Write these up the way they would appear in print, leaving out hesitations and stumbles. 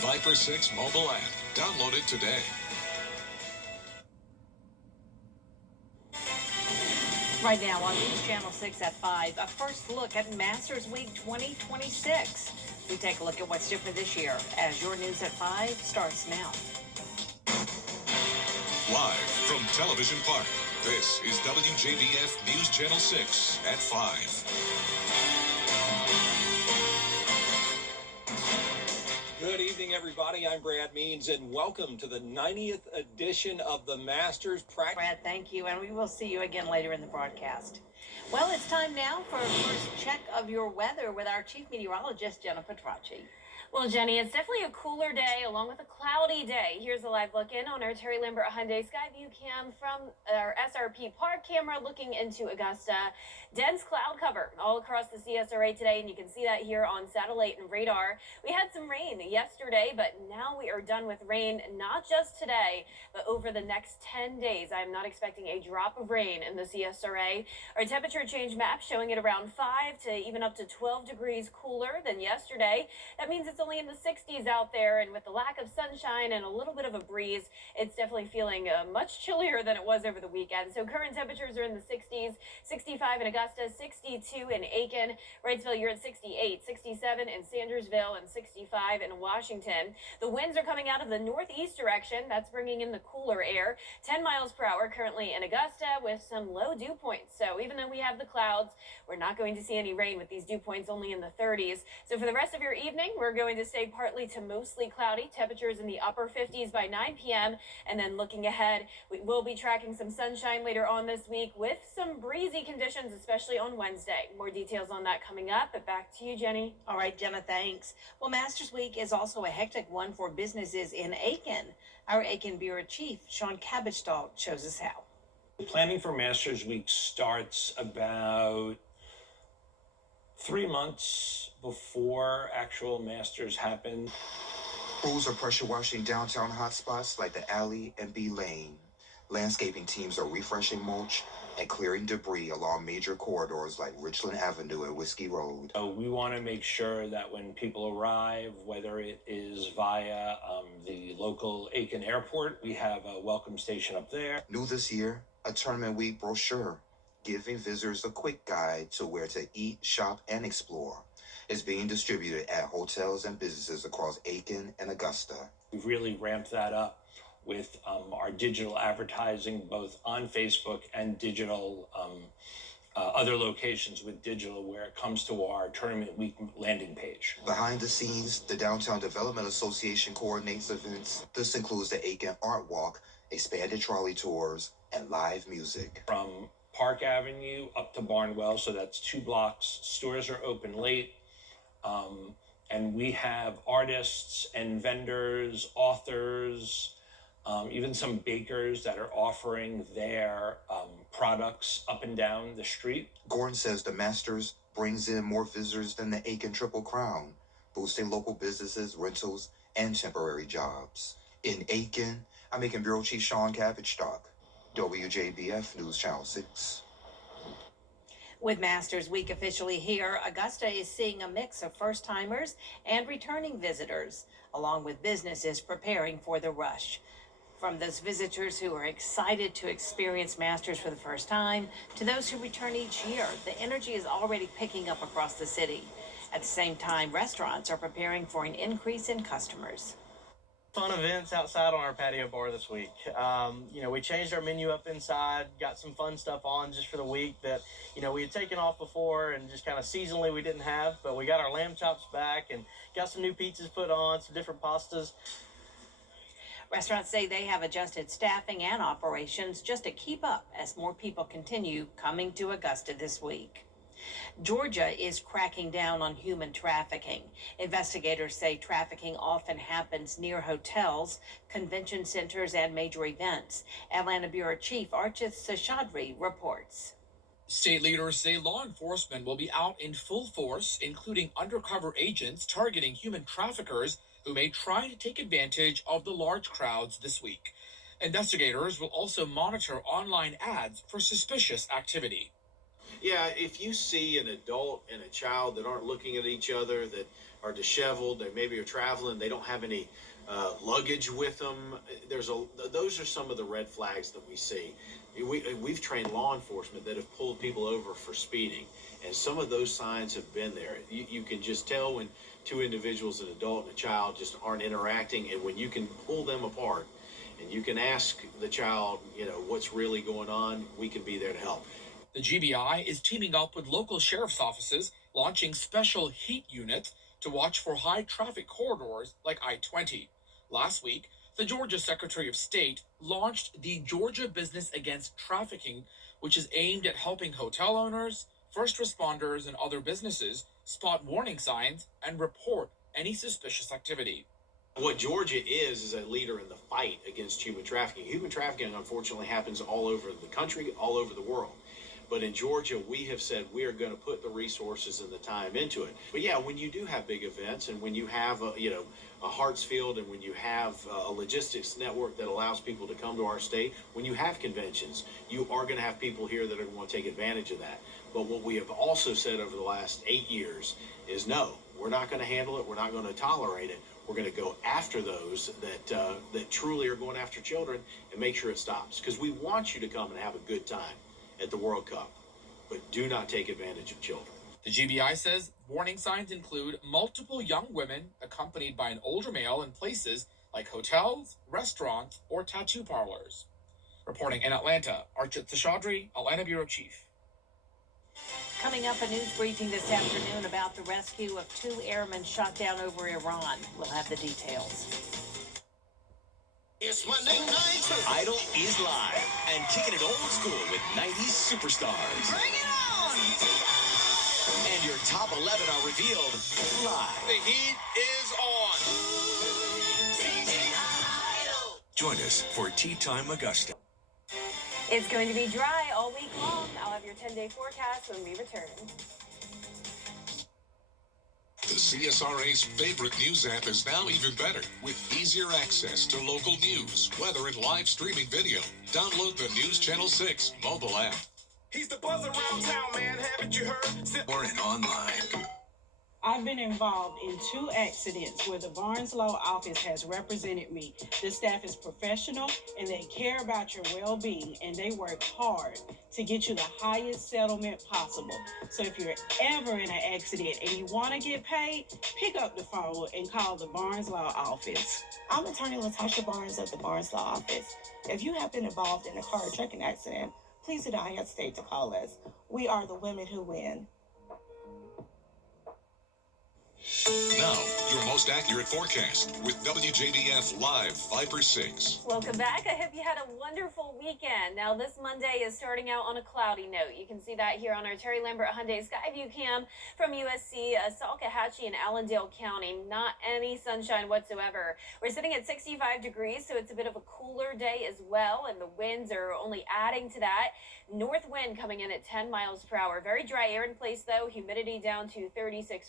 Viper 6 mobile app. Download it today. Right now on News Channel 6 at 5, a first look at Masters Week 2026. We take a look at what's different this year as your News at 5 starts now. Live from Television Park, this is WJBF News Channel 6 at 5. Good evening, everybody. I'm Brad Means, and welcome to the 90th edition of the Masters Practice. Brad, thank you, and we will see you again later in the broadcast. Well, it's time now for a first check of your weather with our chief meteorologist, Jenna Petracci. Well, Jenny, it's definitely a cooler day along with a cloudy day. Here's a live look in on our Terry Lambert Hyundai Skyview cam from our SRP Park camera looking into Augusta. Dense cloud cover all across the CSRA today, and you can see that here on satellite and radar. We had some rain yesterday, but now we are done with rain, not just today, but over the next 10 days. I'm not expecting a drop of rain in the CSRA. Our temperature change map showing it around 5 to even up to 12 degrees cooler than yesterday. That means it's only in the 60s out there, and with the lack of sunshine and a little bit of a breeze, it's definitely feeling much chillier than it was over the weekend. So current temperatures are in the 60s, 65 in Augusta, 62 in Aiken. Wrightsville, you're at 68, 67 in Sandersville, and 65 in Washington. The winds are coming out of the northeast direction. That's bringing in the cooler air. 10 miles per hour currently in Augusta with some low dew points. So even though we have the clouds, we're not going to see any rain with these dew points only in the 30s. So for the rest of your evening, we're going to stay partly to mostly cloudy. Temperatures in the upper 50s by 9 p.m. And then looking ahead, we will be tracking some sunshine later on this week with some breezy conditions, especially on Wednesday. More details on that coming up, but back to you, Jenny. All right, Jenna, thanks. Well, Masters Week is also a hectic one for businesses in Aiken. Our Aiken Bureau Chief, Sean Cabagestall, shows us how. Planning for Masters Week starts about 3 months before actual Masters happen. Crews are pressure washing downtown hotspots like the Alley and B Lane. Landscaping teams are refreshing mulch and clearing debris along major corridors like Richland Avenue and Whiskey Road. So we want to make sure that when people arrive, whether it is via the local Aiken Airport, we have a welcome station up there. New this year, a tournament week brochure giving visitors a quick guide to where to eat, shop, and explore is being distributed at hotels and businesses across Aiken and Augusta. We've really ramped that up with our digital advertising, both on Facebook and digital, other locations with digital where it comes to our tournament week landing page. Behind the scenes, the Downtown Development Association coordinates events. This includes the Aiken Art Walk, expanded trolley tours, and live music. From Park Avenue up to Barnwell, so that's 2 blocks. Stores are open late. And we have artists and vendors, authors, even some bakers that are offering their products up and down the street. Gordon says the Masters brings in more visitors than the Aiken Triple Crown, boosting local businesses, rentals, and temporary jobs. In Aiken, I'm Aiken Bureau Chief Sean Cabagestall, WJBF News Channel 6. With Masters Week officially here, Augusta is seeing a mix of first-timers and returning visitors, along with businesses preparing for the rush. From those visitors who are excited to experience Masters for the first time to those who return each year, the energy is already picking up across the city. At the same time, restaurants are preparing for an increase in customers. Fun events outside on our patio bar this week. We changed our menu up inside, got some fun stuff on just for the week that, we had taken off before and just kind of seasonally we didn't have, but we got our lamb chops back and got some new pizzas put on, some different pastas. Restaurants say they have adjusted staffing and operations just to keep up as more people continue coming to Augusta this week. Georgia is cracking down on human trafficking. Investigators say trafficking often happens near hotels, convention centers, and major events. Atlanta Bureau Chief Archith Seshadri reports. State leaders say law enforcement will be out in full force, including undercover agents targeting human traffickers who may try to take advantage of the large crowds this week. Investigators will also monitor online ads for suspicious activity. Yeah, if you see an adult and a child that aren't looking at each other, that are disheveled, they maybe are traveling, they don't have any luggage with them. Those are some of the red flags that we see. We've trained law enforcement that have pulled people over for speeding, and some of those signs have been there. You can just tell when two individuals, an adult and a child, just aren't interacting, and when you can pull them apart and you can ask the child, what's really going on, we can be there to help. The GBI is teaming up with local sheriff's offices, launching special heat units to watch for high traffic corridors like I-20. Last week, the Georgia Secretary of State launched the Georgia Business Against Trafficking, which is aimed at helping hotel owners, first responders, and other businesses spot warning signs and report any suspicious activity. What Georgia is a leader in the fight against human trafficking. Human trafficking, unfortunately, happens all over the country, all over the world. But in Georgia, we have said we are going to put the resources and the time into it. But yeah, when you do have big events, and when you have a Hartsfield, and when you have a logistics network that allows people to come to our state, when you have conventions, you are going to have people here that are going to take advantage of that. But what we have also said over the last 8 years is no, we're not going to handle it. We're not going to tolerate it. We're going to go after those that truly are going after children and make sure it stops. Because we want you to come and have a good time at the World Cup, but do not take advantage of children. The GBI says warning signs include multiple young women accompanied by an older male in places like hotels, restaurants, or tattoo parlors. Reporting in Atlanta, Archit Seshadri, Atlanta Bureau Chief. Coming up, a news briefing this afternoon about the rescue of 2 airmen shot down over Iran. We'll have the details. It's Monday night. Idol is live and kicking it old school with 90s superstars. Bring it on! And your top 11 are revealed live. The heat is on. Join us for Tea Time Augusta. It's going to be dry all week long. I'll have your 10-day forecast when we return. The CSRA's favorite news app is now even better with easier access to local news, weather, and live streaming video. Download the News Channel 6 mobile app. He's the buzz around town, man. Haven't you heard? Or in online. I've been involved in 2 accidents where the Barnes Law Office has represented me. The staff is professional and they care about your well-being, and they work hard to get you the highest settlement possible. So if you're ever in an accident and you want to get paid, pick up the phone and call the Barnes Law Office. I'm attorney Latasha Barnes of the Barnes Law Office. If you have been involved in a car or trucking accident, please do not hesitate to call us. We are the women who win. Now, your most accurate forecast with WJBF Live Viper 6. Welcome back. I hope you had a wonderful weekend. Now, this Monday is starting out on a cloudy note. You can see that here on our Terry Lambert Hyundai Skyview cam from USC, Salkehatchie in Allendale County. Not any sunshine whatsoever. We're sitting at 65 degrees, so it's a bit of a cooler day as well, and the winds are only adding to that. North wind coming in at 10 miles per hour. Very dry air in place, though. Humidity down to 36%.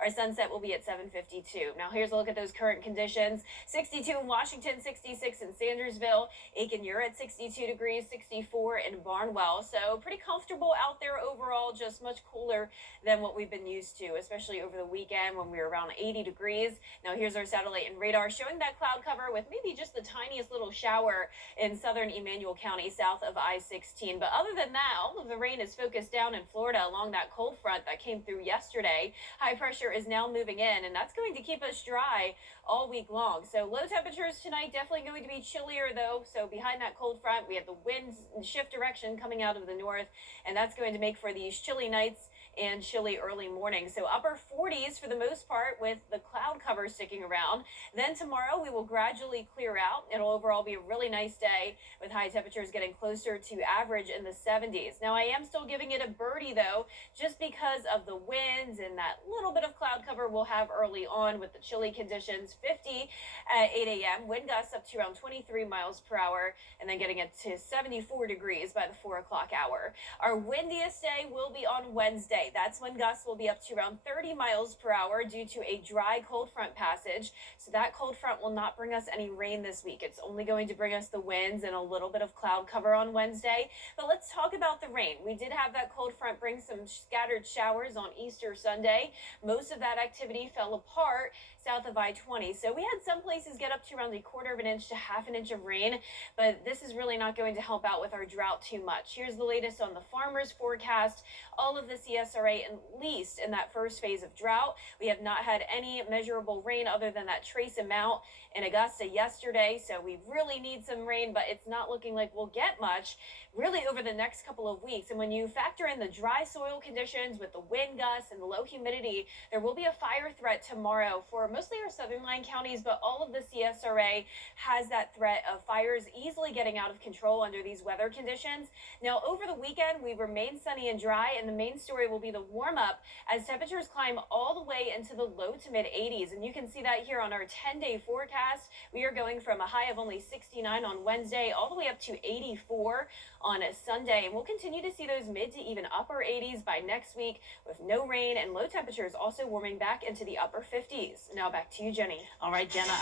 Our sunset will be at 7:52. Now, here's a look at those current conditions. 62 in Washington, 66 in Sandersville. Aiken, you're at 62 degrees, 64 in Barnwell. So pretty comfortable out there overall, just much cooler than what we've been used to, especially over the weekend when we were around 80 degrees. Now, here's our satellite and radar showing that cloud cover with maybe just the tiniest little shower in southern Emmanuel County, south of I-16. But other than that, all of the rain is focused down in Florida along that cold front that came through yesterday. High pressure is now moving in, and that's going to keep us dry all week long. So low temperatures tonight, definitely going to be chillier though. So behind that cold front, we have the winds shift direction coming out of the north, and that's going to make for these chilly nights and chilly early morning. So upper 40s for the most part with the cloud cover sticking around. Then tomorrow we will gradually clear out. It'll overall be a really nice day with high temperatures getting closer to average in the 70s. Now I am still giving it a birdie though, just because of the winds and that little bit of cloud cover we'll have early on with the chilly conditions. 50 at 8 a.m. Wind gusts up to around 23 miles per hour, and then getting it to 74 degrees by the 4 o'clock hour. Our windiest day will be on Wednesday. Wednesday. That's when gusts will be up to around 30 miles per hour due to a dry cold front passage. So that cold front will not bring us any rain this week. It's only going to bring us the winds and a little bit of cloud cover on Wednesday. But let's talk about the rain. We did have that cold front bring some scattered showers on Easter Sunday. Most of that activity fell apart south of I-20. So we had some places get up to around a quarter of an inch to half an inch of rain, but this is really not going to help out with our drought too much. Here's the latest on the farmers forecast. All of the CSRA, at least in that first phase of drought, we have not had any measurable rain other than that trace amount in Augusta yesterday. So we really need some rain, but it's not looking like we'll get much really over the next couple of weeks. And when you factor in the dry soil conditions with the wind gusts and the low humidity, there will be a fire threat tomorrow for mostly our southern line counties, but all of the CSRA has that threat of fires easily getting out of control under these weather conditions. Now, over the weekend, we remain sunny and dry, and the main story will be the warm up as temperatures climb all the way into the low to mid 80s. And you can see that here on our 10-day forecast. We are going from a high of only 69 on Wednesday all the way up to 84 on a Sunday, and we'll continue to see those mid to even upper 80s by next week with no rain and low temperatures also warming back into the upper 50s. Now back to you, Jenny. All right, Jenna.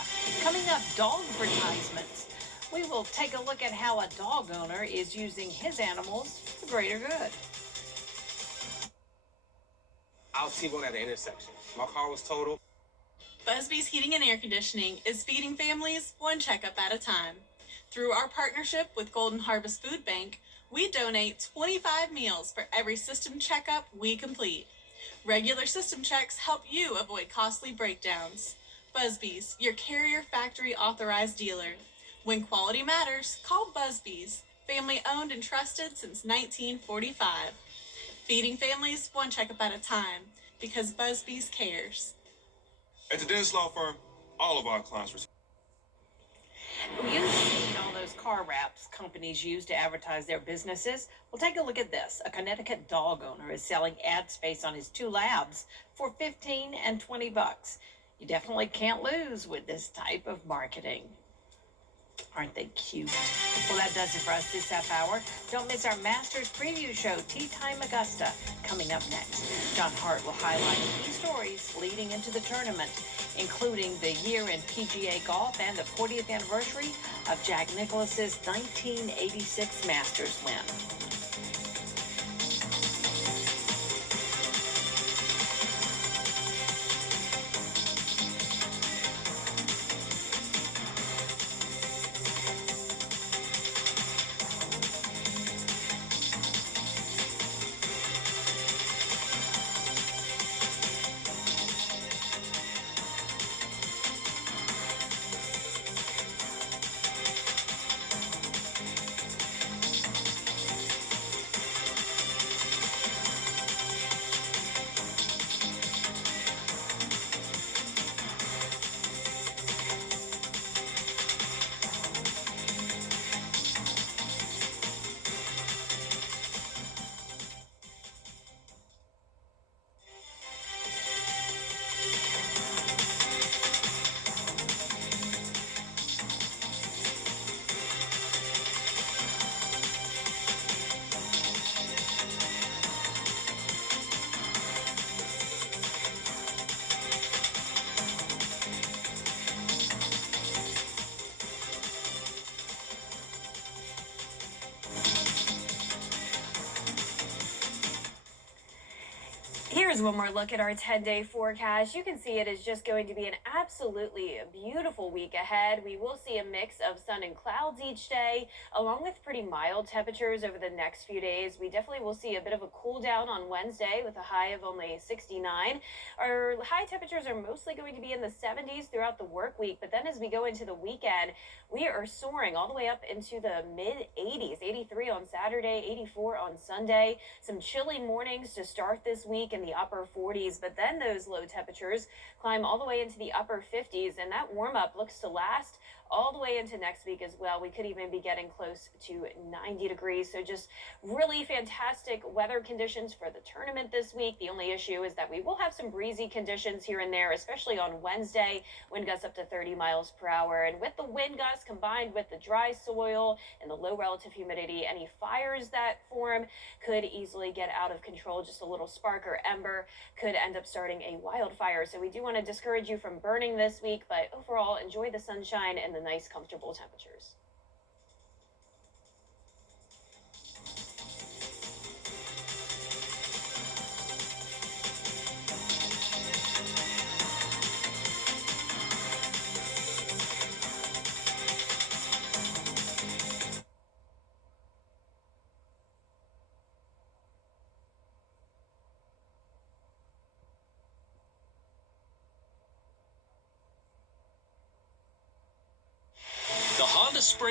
Coming up, dog advertisements. We will take a look at how a dog owner is using his animals for greater good. I was T-boned at the intersection. My car was totaled. Busby's Heating and Air Conditioning is feeding families one checkup at a time. Through our partnership with Golden Harvest Food Bank, we donate 25 meals for every system checkup we complete. Regular system checks help you avoid costly breakdowns. Busby's, your Carrier Factory authorized dealer. When quality matters, call Busby's, family owned and trusted since 1945. Feeding families one checkup at a time, because Busby's cares. At the dentist law firm, all of our clients receive. You've seen all those car wraps companies use to advertise their businesses. Well, take a look at this. A Connecticut dog owner is selling ad space on his 2 labs for $15 and $20. You definitely can't lose with this type of marketing. Aren't they cute? Well, that does it for us this half hour. Don't miss our Masters preview show, Tea Time Augusta, coming up next. John Hart will highlight key stories leading into the tournament, including the year in PGA golf and the 40th anniversary of Jack Nicklaus's 1986 Masters win. Here's one more look at our 10-day forecast. You can see it is just going to be an absolutely beautiful week ahead. We will see a mix of sun and clouds each day, along with pretty mild temperatures over the next few days. We definitely will see a bit of a cool down on Wednesday with a high of only 69. Our high temperatures are mostly going to be in the 70s throughout the work week, but then as we go into the weekend, we are soaring all the way up into the mid-80s, 83 on Saturday, 84 on Sunday. Some chilly mornings to start this week in the upper 40s, but then those low temperatures climb all the way into the upper 50s, and that warm up looks to last all the way into next week as well. We could even be getting close to 90 degrees. So just really fantastic weather conditions for the tournament this week. The only issue is that we will have some breezy conditions here and there, especially on Wednesday, wind gusts up to 30 miles per hour. And with the wind gusts combined with the dry soil and the low relative humidity, any fires that form could easily get out of control. Just a little spark or ember could end up starting a wildfire. So we do want to discourage you from burning this week, but overall, enjoy the sunshine and the nice, comfortable temperatures. The Honda Spring